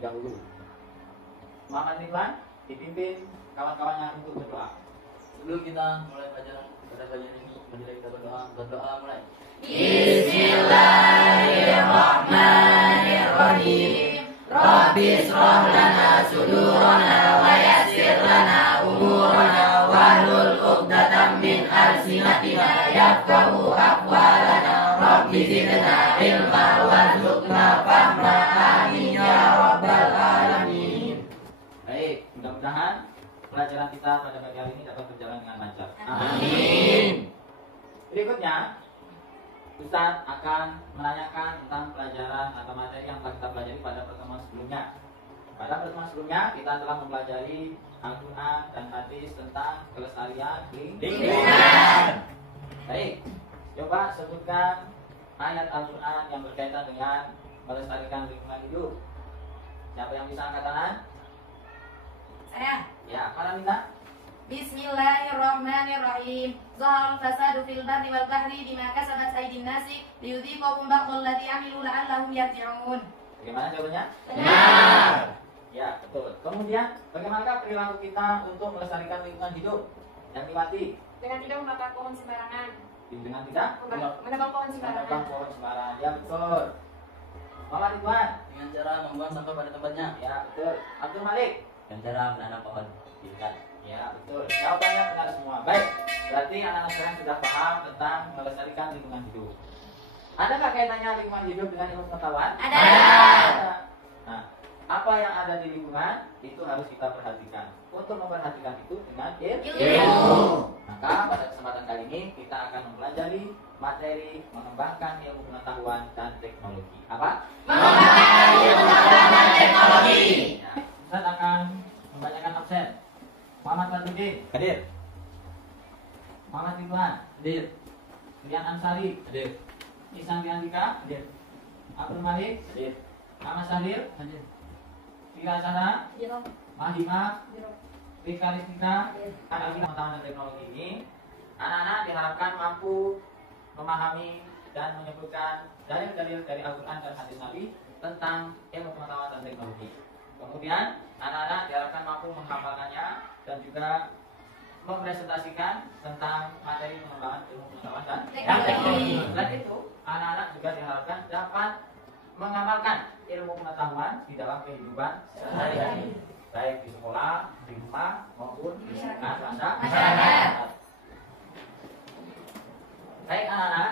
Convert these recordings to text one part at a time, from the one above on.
terlebih dahulu. Muhammad Ridwan dipimpin kawan-kawannya untuk berdoa. Sebelum kita mulai pelajaran pada pelajaran ini, marilah kita berdoa. Berdoa mulai. Bismillahirrahmanirrahim. Rabbi shrah lana sudurana wa yassir lana umurana wahlul 'uqdatam min alsinatina yafqahu aqwalana. Rabbi zidna ilma warzuqna fahma. Amin ya rabbal alamin. Baik, mudah-mudahan pelajaran kita pada pagi hari ini dapat berjalan dengan lancar. Amin. Berikutnya, Ustaz akan menanyakan tentang pelajaran atau materi yang telah kita pelajari pada pertemuan sebelumnya. Pada pertemuan sebelumnya kita telah mempelajari Al-Quran dan hadis tentang kelestarian lingkungan. Baik, coba sebutkan ayat Al-Quran yang berkaitan dengan melestarikan lingkungan hidup. Siapa yang bisa angkat tangan? Saya. Ya, Farhanisa. Bismillahirrahmanirrahim. Zaharal fasadu fil barri wal bahri bima kasabat aydin nasi liyudhiqahum ba'dal ladzi 'amilu la'allahum yarji'un. Bagaimana jawabannya? Benar. Ya, betul. Kemudian, bagaimanakah perilaku kita untuk melestarikan lingkungan hidup? Yang dimati Dengan tidak membakar pohon sembarangan. dengan tidak Menebang pohon menebang sembarangan. pohon sembarangan. Ya, betul. Muhammad Ridwan. Dengan cara membuang sampah pada tempatnya. Ya, betul. Abdul Malik. Dengan cara menanam pohon di dekat. Ya, betul. Jawabannya benar semua. Baik, berarti anak-anak sekarang sudah paham tentang melestarikan lingkungan hidup. Ada nggak kaitannya lingkungan hidup dengan ilmu pengetahuan? Ada. Nah, apa yang ada di lingkungan itu harus kita perhatikan. Untuk memperhatikan itu dengan Ilmu. Maka pada kesempatan kali ini kita akan mempelajari materi mengembangkan ilmu pengetahuan dan teknologi. Apa? Mengembangkan ilmu pengetahuan dan teknologi. Ya, Ustaz akan membacakan absen. Muhammad Badruddin Hadir. Muhammad Ridwan Hadir. Rian Ansari Hadir. Ihsan Riandika Hadir. Abdul Malik Hadir. Ahmad Syahrir Hadir. Fira Sana Jiro. Mahima Jiro. Rika Rizkita. Anak pengetahuan dan teknologi ini, anak-anak diharapkan mampu memahami dan menyebutkan dalil-dalil dari Al-Quran dan hadis Nabi tentang ilmu pengetahuan dan teknologi. Kemudian anak-anak diharapkan mampu menghafalkannya dan juga mempresentasikan tentang materi pengembangan ilmu pengetahuan dan teknologi. Selain itu, anak-anak juga diharapkan dapat mengamalkan ilmu pengetahuan di dalam kehidupan sehari-hari, baik di sekolah, di rumah, maupun di masyarakat. Baik anak-anak,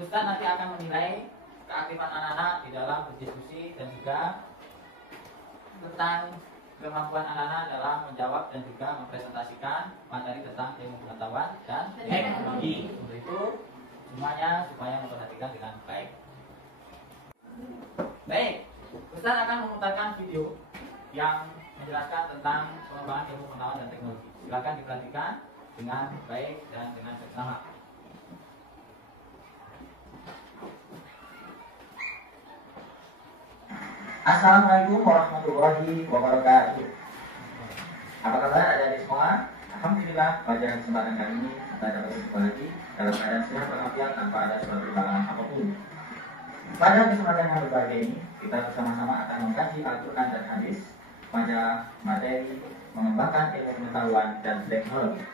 Ustaz nanti akan menilai keaktifan anak-anak di dalam berdiskusi dan juga tentang kemampuan anak-anak dalam menjawab dan juga mempresentasikan materi tentang ilmu pengetahuan dan teknologi. Untuk itu semuanya supaya memperhatikan dengan baik. Baik, Ustaz akan memutarkan video yang menjelaskan tentang pengembangan ilmu pengetahuan dan teknologi. Silakan diperhatikan dengan baik dan dengan seksama. Assalamualaikum warahmatullahi wabarakatuh. Apa kabar adik-adik semua? Alhamdulillah pada kesempatan kali ini kita dapat berjumpa lagi dalam keadaan sehat walafiat tanpa ada suatu halangan apapun. Pada kesempatan yang berbahagia ini kita bersama-sama akan mengkaji Al-Quran dan hadis pada materi mengembangkan ilmu pengetahuan dan teknologi.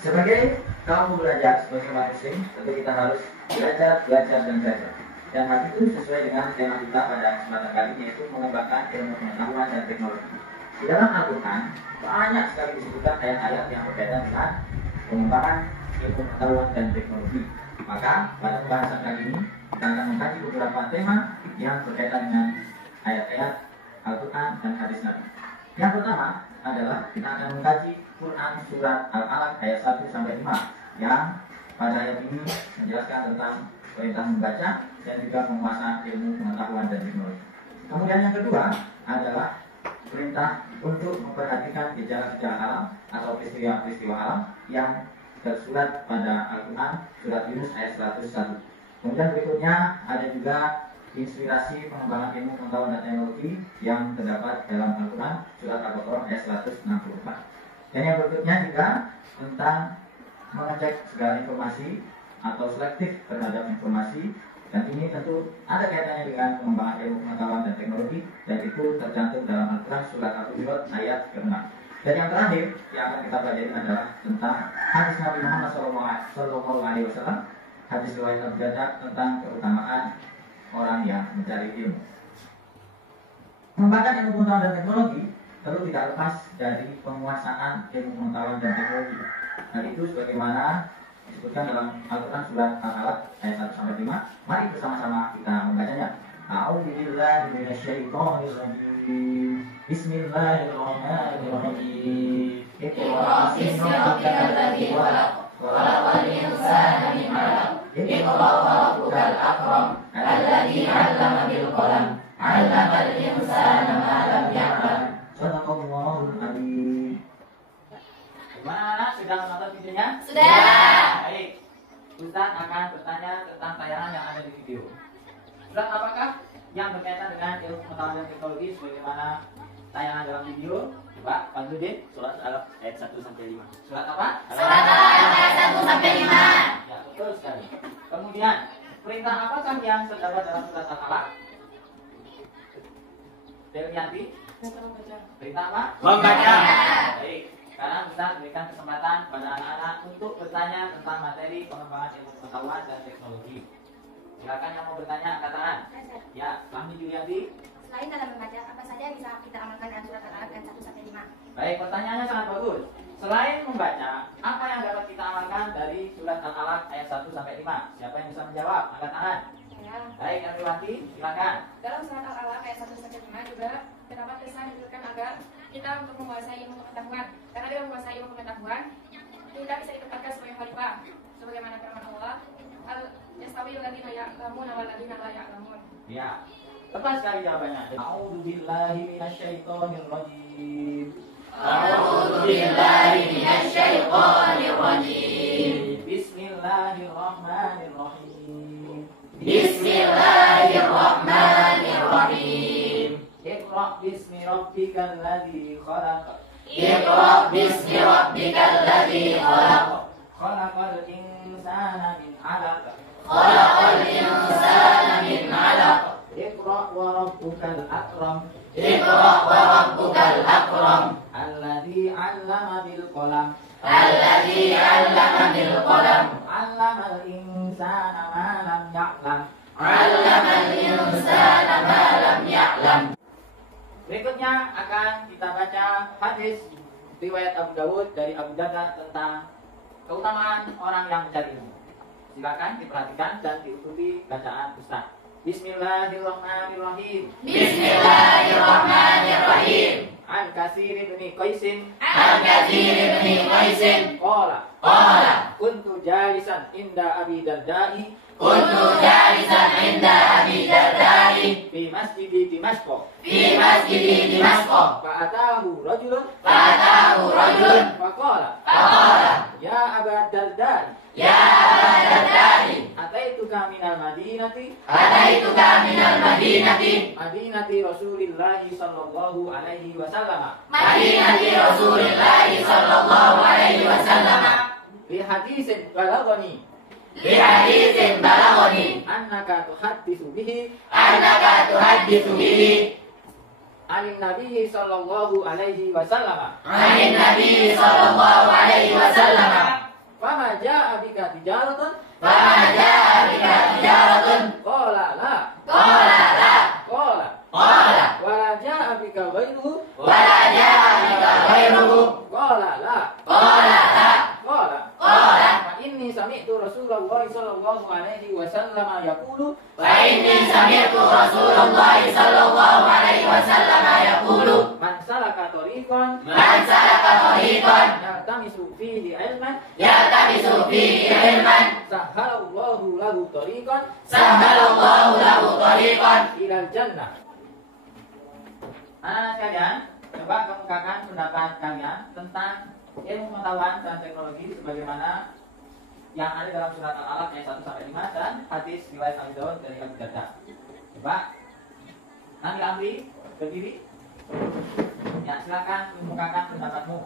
Sebagai kaum belajar, sebagai umat muslim, tentu kita harus belajar dan belajar. Dan hal itu sesuai dengan tema kita pada kesempatan kali ini, yaitu mengembangkan ilmu pengetahuan dan teknologi. Di dalam Al-Quran banyak sekali disebutkan ayat-ayat yang berkaitan dengan pengembangan ilmu pengetahuan dan teknologi. Maka pada pembahasan kali ini kita akan mengkaji beberapa tema yang berkaitan dengan ayat-ayat Al-Quran dan hadis Nabi. Yang pertama adalah kita akan mengkaji Quran surat Al-Alaq ayat 1 sampai 5 yang pada ayat ini menjelaskan tentang perintah membaca dan juga menguasai ilmu pengetahuan dan teknologi. Kemudian yang kedua adalah perintah untuk memperhatikan gejala-gejala alam atau peristiwa-peristiwa alam yang tersurat pada Al-Quran surat Yunus ayat 101. Kemudian berikutnya ada juga inspirasi pengembangan ilmu pengetahuan dan teknologi yang terdapat dalam Al-Quran surat Al-Baqarah ayat 164. Dan yang berikutnya juga tentang mengecek segala informasi atau selektif terhadap informasi Dan ini tentu ada kaitannya dengan pengembangan ilmu pengetahuan dan teknologi, dan itu tercantum dalam Al-Quran surat Al-Hujurat ayat ke-6. Dan yang terakhir yang akan kita pelajari adalah tentang hadis Nabi Muhammad SAW, hadis riwayat Abu Darda tentang keutamaan orang yang mencari ilmu. Mengembangkan ilmu pengetahuan dan teknologi tentu tidak lepas dari penguasaan ilmu pengetahuan dan teknologi. Dan itu sebagaimana disebutkan dalam Al-Quran surat Al-Alaq ayat 1-5. Mari bersama-sama kita membacanya. A'udzubillahi minasyaitonirrajim. Bismillahirrahmanirrahim. Iqra bismi rabbikal ladzi khalaq. Khalaqal insana min 'alaq. Iqra wa rabbukal akram. Alladzi 'allama bil qalam. 'allamal insana ma lam ya'lam. Shadaqallahul 'azim. Gimana? Sudah menonton videonya? Sudah. Baik. Ustaz akan bertanya tentang tayangan yang ada di video. Surat apakah yang berkaitan dengan ilmu pengetahuan dan teknologi sebagaimana tayangan dalam video? Coba Fadluddin, surat Al-Alaq ayat 1-5. Surat apa? Surat Al-Alaq ayat 1-5. Ya, betul sekali. Kemudian, perintah apakah yang terdapat dalam surat Al-Alaq? Demianti? Perintah apa? Membaca. Baik. Sekarang Ustaz berikan kesempatan pada anak-anak untuk bertanya tentang materi pengembangan ilmu pengetahuan dan teknologi. Silakan yang mau bertanya angkat tangan. Ya, Fahmi Julianti. Selain dalam membaca, apa saja yang bisa kita amalkan dengan surat Al-Alaq ayat 1-5? Baik, pertanyaannya sangat bagus. Selain membaca, apa yang dapat kita amalkan dari surat Al-Alaq ayat 1-5? Siapa yang bisa menjawab? Angkat tangan. Ya. Baik, yang Riwanti, silakan. Dalam surat Al-Alaq ayat 1-5 juga terdapat pesan disebutkan agar kita untuk menguasai ilmu pengetahuan. Karena dengan menguasai ilmu pengetahuan, kita bisa ditempatkan sebagai khalifah. Sebagaimana firman Allah, al-yastawi alladziina ya'lamuuna wal ladziina laa ya'lamuun. Ya. Tepat sekali jawabannya. A'udzubillahi minasyaitonirrajim. A'udzubillahi minasyaitonirrajim. Bismillahirrahmanirrahim. Bismillahirrahmanirrahim. Iqra bismi rabbikal ladzi khalaq. Iqra bismi rabbikal ladzi khalaq. Khalaqal insana min 'alaq. Khalaqal insana min 'alaq. Iqra wa rabbukal akram. Iqra wa rabbukal akram. Alladzi 'allama bil qalam. Alladzi 'allama bil qalam. 'Allamal insana ma lam ya'lam. 'Allamal insana ma lam ya'lam. Berikutnya akan kita baca hadis riwayat Abu Dawud dari Abu Darda tentang keutamaan orang yang mencari ilmu. Silakan diperhatikan dan diikuti bacaan Ustaz. Bismillahirrahmanirrahim. Bismillahirrahmanirrahim. An Katsir bin Qaisin. An Katsir bin Qaisin. Qala. Qala. Kuntu jalisan inda Abi Darda'i. Kuntu jalisan inda Abi Darda'i. Fi masjidi Dimashq. Fi masjidi Dimashq. Fa'atahu rajulun. Fa'atahu rajulun. Faqala. Faqala. Ya Aba Darda'i. Ya Aba Darda'i. Ataituka minal madinati. Ataituka minal madinati. Madinati Rasulillahi sallallahu alaihi wasallam. Madinati Rasulillahi sallallahu alaihi wasallam. Bi hadisin balagani. Bi haditsin balaghani. Annaka tuhadditsu bihi. Annaka tuhadditsu bihi. Anin Nabi sallallahu alaihi wasallam. Anin Nabi sallallahu alaihi wasallam. Fama ja'a bika tijaratun. Fama ja'a bika tijaratun. Qala la. Qala la. Qala. Qala. Wala ja'a bika ghairuhu. Wala ja'a bika ghairuhu. Qala la. Qala la. Qala. Qala. Fa inni sami'tu Rasulullah sallallahu alaihi wasallam yaqulu. Fa inni sami'tu Rasulullah sallallahu alaihi wasallam yaqulu. Man salaka tariqan. Man salaka tariqan. Yaltamisu fihi ilman. Yaltamisu fihi ilman. Sahhalallahu lahu tariqan. Sahhalallahu lahu tariqan. Ilal jannah. Anak sekalian, coba kemukakan pendapat kalian tentang ilmu pengetahuan dan teknologi sebagaimana yang ada dalam surat Al-Alaq ayat 1-5 dan hadis riwayat Abu Dawud dari Abu Darda. Coba Nabi Amri berdiri. Ya, silakan kemukakan pendapatmu.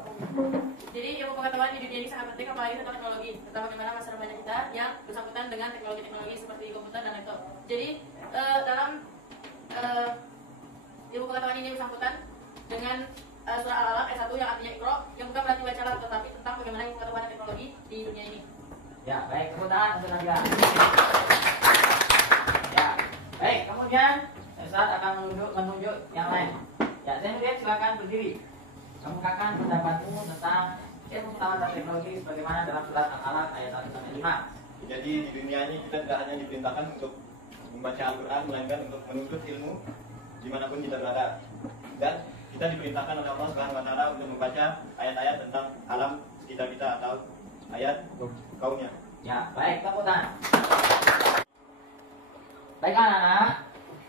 Jadi ilmu pengetahuan di dunia ini sangat penting, apalagi tentang teknologi, tentang bagaimana masa remaja kita yang bersangkutan dengan teknologi-teknologi seperti komputer dan laptop. Jadi dalam ilmu pengetahuan ini bersangkutan dengan surah Al-Alaq ayat 1 yang artinya Iqra, yang bukan berarti bacalah, tetapi tentang bagaimana ilmu pengetahuan dan teknologi di dunia ini. Ya, baik, tepuk tangan untuk Nabila. Ya, baik, kemudian Ustaz akan menunjuk yang lain. Ya, Zainuddin silakan berdiri. Kemukakan pendapatmu tentang ilmu pengetahuan dan teknologi sebagaimana dalam surat Al-Alaq ayat 1-5. Jadi di dunia ini kita tidak hanya diperintahkan untuk membaca Al-Quran, melainkan untuk menuntut ilmu dimanapun kita berada. Dan kita diperintahkan oleh Allah Subhanahu Wa Taala untuk membaca ayat-ayat tentang alam sekitar kita atau ayat kaumnya. Ya, baik, tepuk tangan. Baik anak-anak,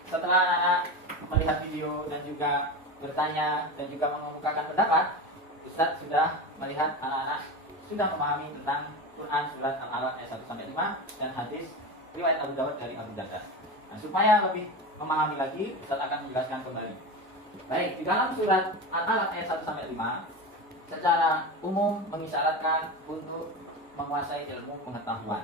setelah anak-anak melihat video dan juga bertanya dan juga mengemukakan pendapat, Ustaz sudah melihat anak-anak sudah memahami tentang Quran surat Al-Alaq ayat 1-5 dan hadis riwayat Abu Dawud dari Abu Darda. Nah, supaya lebih memahami lagi, Ustaz akan menjelaskan kembali. Baik, di dalam surat Al-Alaq ayat 1-5 secara umum mengisyaratkan untuk menguasai ilmu pengetahuan.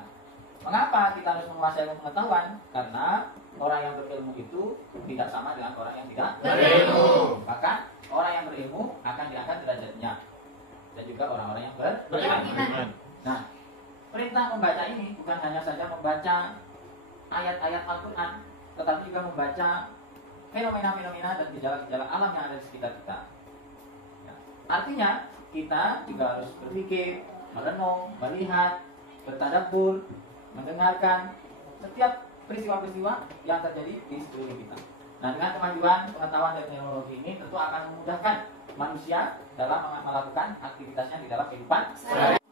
Mengapa kita harus menguasai ilmu pengetahuan? Karena orang yang berilmu itu tidak sama dengan orang yang tidak berilmu. Bahkan orang yang berilmu akan diangkat derajatnya, dan juga orang-orang yang beriman. Nah, perintah membaca ini bukan hanya saja membaca ayat-ayat Al-Quran, tetapi juga membaca fenomena-fenomena dan gejala-gejala alam yang ada di sekitar kita. Ya. Artinya kita juga harus berpikir, merenung, melihat, bertadabbur, mendengarkan setiap peristiwa-peristiwa yang terjadi di sekeliling kita. Nah, dengan kemajuan pengetahuan dan teknologi ini tentu akan memudahkan manusia dalam melakukan aktivitasnya di dalam kehidupan sehari-hari.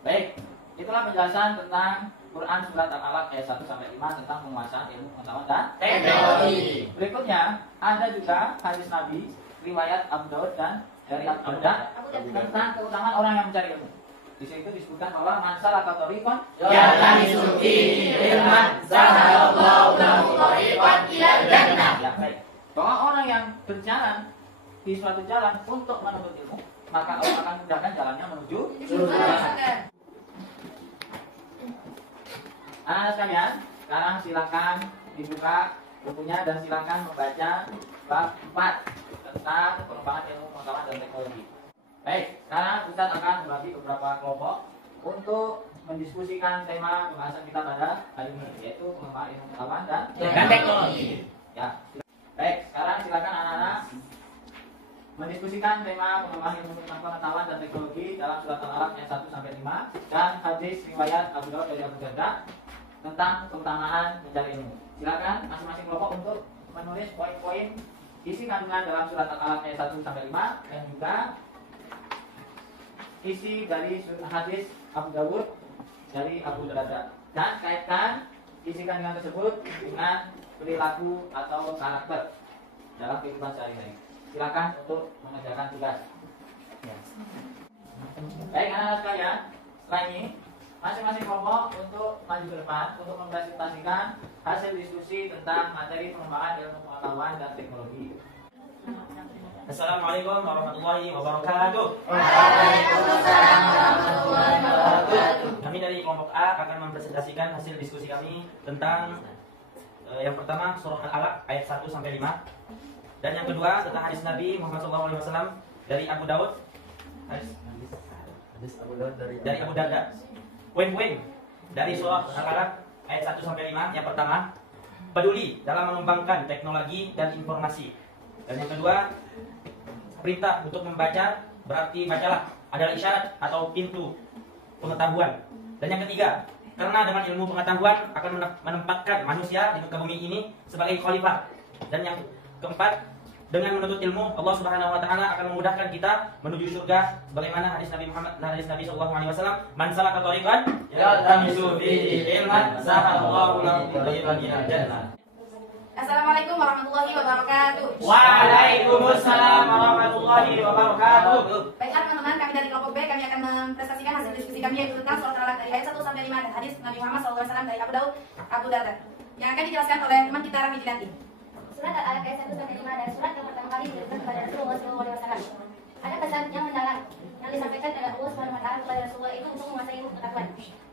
Baik, itulah penjelasan tentang Quran surat Al-Alaq ayat 1-5 tentang penguasaan ilmu pengetahuan dan teknologi. Berikutnya ada juga hadis Nabi riwayat Abu Dawud dan dari Abu Darda tentang keutamaan orang yang mencari ilmu. Di situ disebutkan bahwa man salaka thariqan yaltamisu fihi ilman sahalallahu lahu thariqan ilal jannah. Ya, baik. Bahwa orang yang berjalan di suatu jalan untuk menuntut ilmu, maka Allah akan mudahkan jalannya menuju surga. Anak-anak sekalian, sekarang silakan dibuka bukunya dan silakan membaca bab 4 tentang pengembangan ilmu pengetahuan dan teknologi. Baik, sekarang Ustaz akan membagi beberapa kelompok untuk mendiskusikan tema pembahasan kita pada hari ini, yaitu pengembangan ilmu pengetahuan dan teknologi. Ya. Baik, sekarang silakan anak-anak mendiskusikan tema pengembangan ilmu pengetahuan dan teknologi dalam surat Al-Alaq ayat 1-5 dan hadis riwayat Abu Dawud dari Abu Darda tentang keutamaan mencari ilmu. Silakan masing-masing kelompok untuk menulis poin-poin isi kandungan dalam surat Al-Alaq ayat 1-5 dan juga isi dari hadis Abu Dawud dari Abu Darda, dan kaitkan isi kandungan tersebut dengan perilaku atau karakter dalam kehidupan sehari-hari. Silakan untuk mengerjakan tugas. Ya. Baik anak-anak sekalian, setelah ini masing-masing kelompok untuk maju ke depan untuk mempresentasikan hasil diskusi tentang materi pengembangan ilmu pengetahuan dan teknologi. Assalamualaikum warahmatullahi wabarakatuh. Waalaikumsalam warahmatullahi wabarakatuh. Kami dari kelompok A akan mempresentasikan hasil diskusi kami tentang yang pertama surah Al-Alaq ayat 1-5, dan yang kedua tentang hadis Nabi Muhammad SAW dari Abu Dawud, dari Abu Darda. Poin-poin dari surah Al-Alaq ayat 1-5, yang pertama, peduli dalam mengembangkan teknologi dan informasi. Dan yang kedua, perintah untuk membaca, berarti bacalah, adalah isyarat atau pintu pengetahuan. Dan yang ketiga, karena dengan ilmu pengetahuan akan menempatkan manusia di muka bumi ini sebagai khalifah. Dan yang keempat, dengan menuntut ilmu, Allah Subhanahu wa taala akan memudahkan kita menuju surga sebagaimana hadis Nabi Muhammad dan hadis Nabi sallallahu alaihi wasallam, man salaka thariqan yaltamisu fihi ilman sahalallahu lahu thariqan ilal jannah. Assalamualaikum warahmatullahi wabarakatuh. Waalaikumsalam warahmatullahi wabarakatuh. Baiklah teman-teman, kami dari kelompok B, kami akan mempresentasikan hasil diskusi kami yaitu tentang surat Al-Alaq dari ayat 1-5 dan hadis Nabi Muhammad SAW dari Abu Dawud, Abu Darda, yang akan dijelaskan oleh teman kita Rami Jilanti. Surat Al-Alaq ayat 1 sampai 5 adalah surat yang pertama kali diberikan kepada Rasulullah SAW. Ada pesan yang mendalam yang disampaikan oleh Allah SWT kepada Rasulullah itu untuk menguasai ilmu pengetahuan.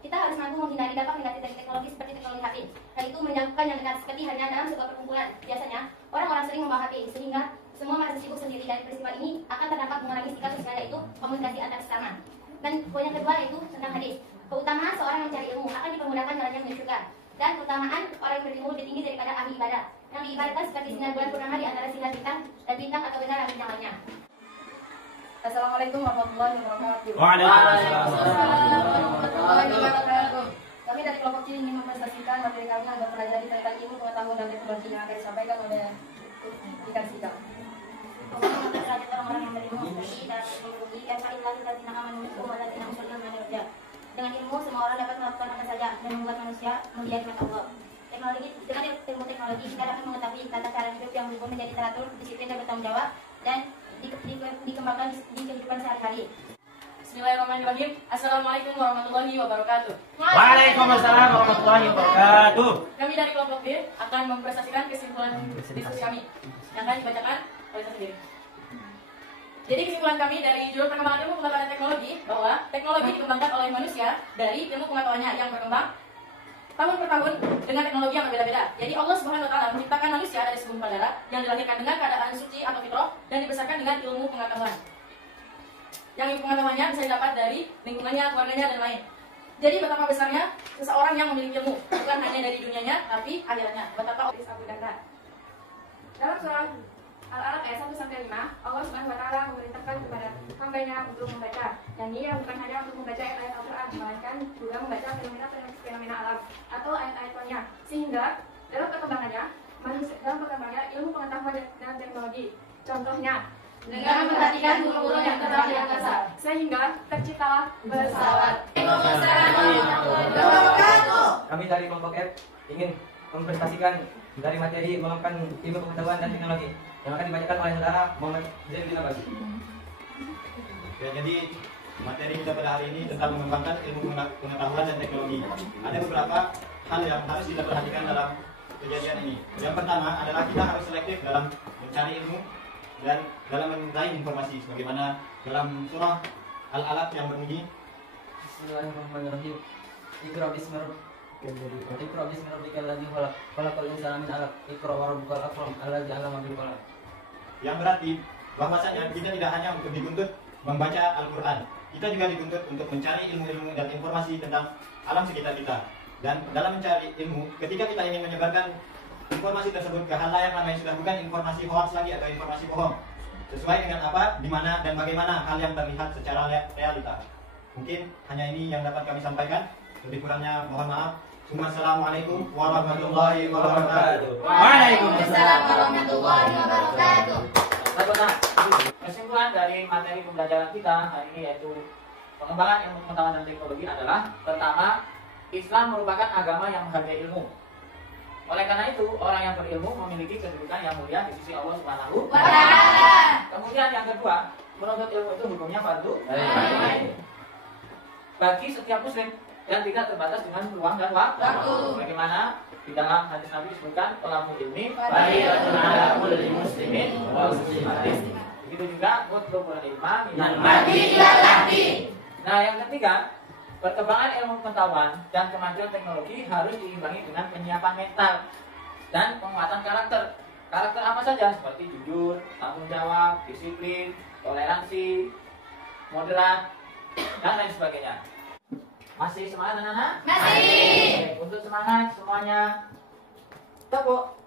Kita harus mampu menghindari dampak negatif dari teknologi seperti teknologi HP, yaitu menjauhkan yang dekat seperti hanya dalam sebuah perkumpulan. Biasanya orang-orang sering membawa HP sehingga semua merasa sibuk sendiri. Dari peristiwa ini akan terdampak mengurangi sikap sosial, yaitu komunikasi antar sesama. Dan poin yang kedua yaitu tentang hadis. Keutamaan seorang yang mencari ilmu akan dipermudahkan jalannya menuju surga. Dan keutamaan orang yang berilmu lebih tinggi daripada ahli ibadah yang diibaratkan seperti sinar bulan purnama di antara sinar bintang dan bintang atau bintang langit yang lainnya. Assalamualaikum warahmatullahi wabarakatuh. Waalaikumsalam warahmatullahi wabarakatuh. Kami dari kelompok C ingin mempresentasikan materi kami yang mempelajari tentang ilmu pengetahuan dan teknologi yang akan disampaikan oleh Ikan Sika. Orang-orang yang berilmu seperti dalam teknologi yang paling lalu dan tidak aman untuk dan tidak usul ilmu manusia. Dengan ilmu semua orang dapat melakukan apa saja dan membuat manusia mulia di mata Allah. Teknologi dengan ilmu teknologi kita dapat mengetahui tata cara hidup yang berubah menjadi teratur, disiplin dan bertanggung jawab dan dikembangkan di kehidupan sehari-hari. Bismillahirrahmanirrahim. Assalamualaikum warahmatullahi wabarakatuh. Waalaikumsalam warahmatullahi wabarakatuh. Kami dari kelompok B akan mempresentasikan kesimpulan diskusi kami yang akan dibacakan oleh saya sendiri. Jadi kesimpulan kami dari judul perkembangan ilmu pengetahuan dan teknologi bahwa teknologi dikembangkan oleh manusia dari ilmu pengetahuannya yang berkembang tahun per tahun dengan teknologi yang berbeda-beda. Jadi Allah Subhanahu wa taala menciptakan manusia dari segumpal darah yang dilahirkan dengan keadaan suci atau fitrah dan dibesarkan dengan ilmu pengetahuan. Yang ilmu pengetahuannya bisa didapat dari lingkungannya, keluarganya dan lain. Jadi betapa besarnya seseorang yang memiliki ilmu, bukan hanya dari dunianya tapi akhiratnya. Betapa Abu Darda. Dalam surah Al-Alaq ayat 1 sampai 5, Allah Subhanahu wa taala memerintahkan kepada hamba-Nya untuk membaca. Dan dia bukan hanya untuk membaca ayat-ayat Al-Qur'an, melainkan juga membaca fenomena alam atau ayat-ayat lainnya. Sehingga dalam perkembangannya ilmu pengetahuan dan teknologi. Contohnya dengan memperhatikan burung-burung yang terbang di angkasa sehingga terciptalah pesawat. Kami dari kelompok F ingin mempresentasikan dari materi mengembangkan ilmu pengetahuan dan teknologi yang akan dibacakan oleh saudara Muhammad Zain bin Abbas. Ya, jadi materi kita pada hari ini tentang mengembangkan ilmu pengetahuan dan teknologi. Ada beberapa hal yang harus kita perhatikan dalam kejadian ini. Yang pertama adalah kita harus selektif dalam mencari ilmu dan dalam menilai informasi. Sebagaimana dalam surah Al-Alaq yang berbunyi Bismillahirrahmanirrahim. Iqra bismi rabbikal ladzi khalaq, khalaqal insana min 'alaq, iqra wa rabbukal akram alladzi 'allama bil qalam. Yang berarti bahwasanya kita tidak hanya untuk dituntut membaca Al-Quran, kita juga dituntut untuk mencari ilmu-ilmu dan informasi tentang alam sekitar kita. Dan dalam mencari ilmu, ketika kita ingin menyebarkan informasi tersebut ke halayak ramai, sudah bukan informasi hoax lagi atau informasi bohong, sesuai dengan apa, di mana dan bagaimana hal yang terlihat secara realita. Mungkin hanya ini yang dapat kami sampaikan. Lebih kurangnya mohon maaf. Wassalamualaikum warahmatullahi wabarakatuh. Waalaikumsalam warahmatullahi wabarakatuh. Kesimpulan dari materi pembelajaran kita hari ini yaitu pengembangan ilmu pengetahuan dan teknologi adalah pertama, Islam merupakan agama yang menghargai ilmu. Oleh karena itu, orang yang berilmu memiliki kedudukan yang mulia di sisi Allah Subhanahu wa taala. Kemudian yang kedua, menuntut ilmu itu hukumnya fardu bagi setiap muslim dan tidak terbatas dengan ruang dan waktu. Bagaimana di dalam hadis Nabi disebutkan tolabul ilmi fardiyatun 'ala kulli muslimin wa muslimatin. Begitu juga mutlubul ilma minal mahdi ilal lahdi. Nah, yang ketiga, perkembangan ilmu pengetahuan dan kemajuan teknologi harus diimbangi dengan penyiapan mental dan penguatan karakter. Karakter apa saja? Seperti jujur, tanggung jawab, disiplin, toleransi, moderat, dan lain sebagainya. Masih semangat anak-anak? Masih. Untuk semangat semuanya, tepuk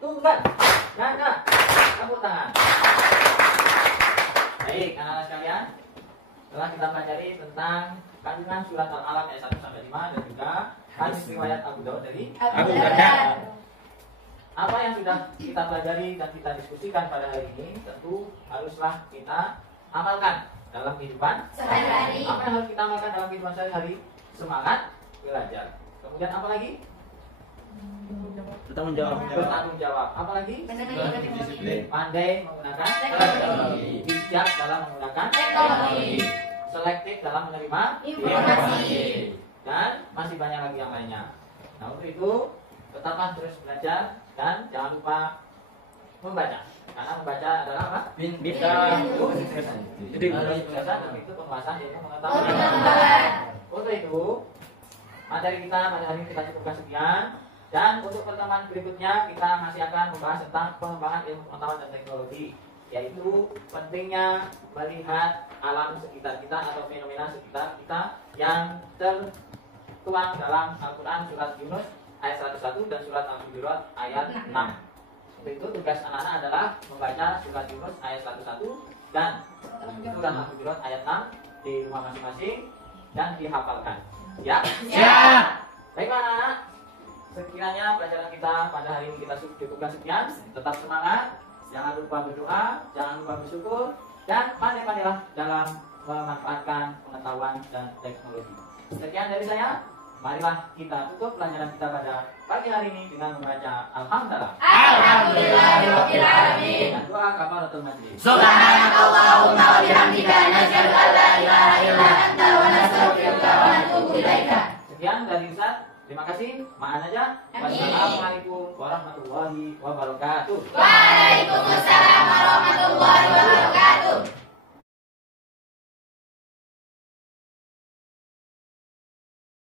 tangan, tepuk tangan. Baik, anak-anak sekalian, setelah kita pelajari tentang kandungan surat Al-Alaq ayat 1 sampai 5 dan juga hadis riwayat Abu Daud dari Abu Darda. Apa yang sudah kita pelajari dan kita diskusikan pada hari ini tentu haruslah kita amalkan dalam kehidupan sehari-hari. Apa yang harus kita amalkan dalam kehidupan sehari-hari? Semangat belajar. Kemudian apa lagi? Bertanggung jawab. Bertanggung jawab. Apa lagi? Pandai menggunakan teknologi. Bijak dalam menggunakan teknologi. Selektif dalam menerima informasi. Dan masih banyak lagi yang lainnya. Nah, untuk itu tetaplah terus belajar dan jangan lupa membaca. Karena membaca adalah apa? Bisa. Jadi kesuksesan dan itu penguasaan ilmu pengetahuan. Untuk itu materi kita pada hari ini kita cukupkan sekian. Dan untuk pertemuan berikutnya kita masih akan membahas tentang pengembangan ilmu pengetahuan dan teknologi, yaitu pentingnya melihat alam sekitar kita atau fenomena sekitar kita yang tertuang dalam Al-Quran surat Yunus ayat 101 dan surat Al-Hujurat ayat 6. Untuk itu tugas anak-anak adalah membaca surat Yunus ayat 101 dan surat Al-Hujurat ayat 6 di rumah masing-masing dan dihafalkan. Ya? Ya. Baiklah anak-anak. Sekiranya pelajaran kita pada hari ini kita cukupkan sekian. Tetap semangat, jangan lupa berdoa, jangan lupa bersyukur, dan pandai-pandailah dalam memanfaatkan pengetahuan dan teknologi. Sekian dari saya. Marilah kita tutup pelajaran kita pada pagi hari ini dengan membaca Alhamdulillah. Alhamdulillahirabbil alamin. Dan doa kafaratul majlis. Subhanakallahumma wa bihamdika nasyhadu an la ilaha illa anta wa nastaghfiruka wa natubu ilaika. Sekian dari Ustaz. Terima kasih. Maaf aja. Wassalamualaikum warahmatullahi wabarakatuh. Waalaikumsalam warahmatullahi wabarakatuh.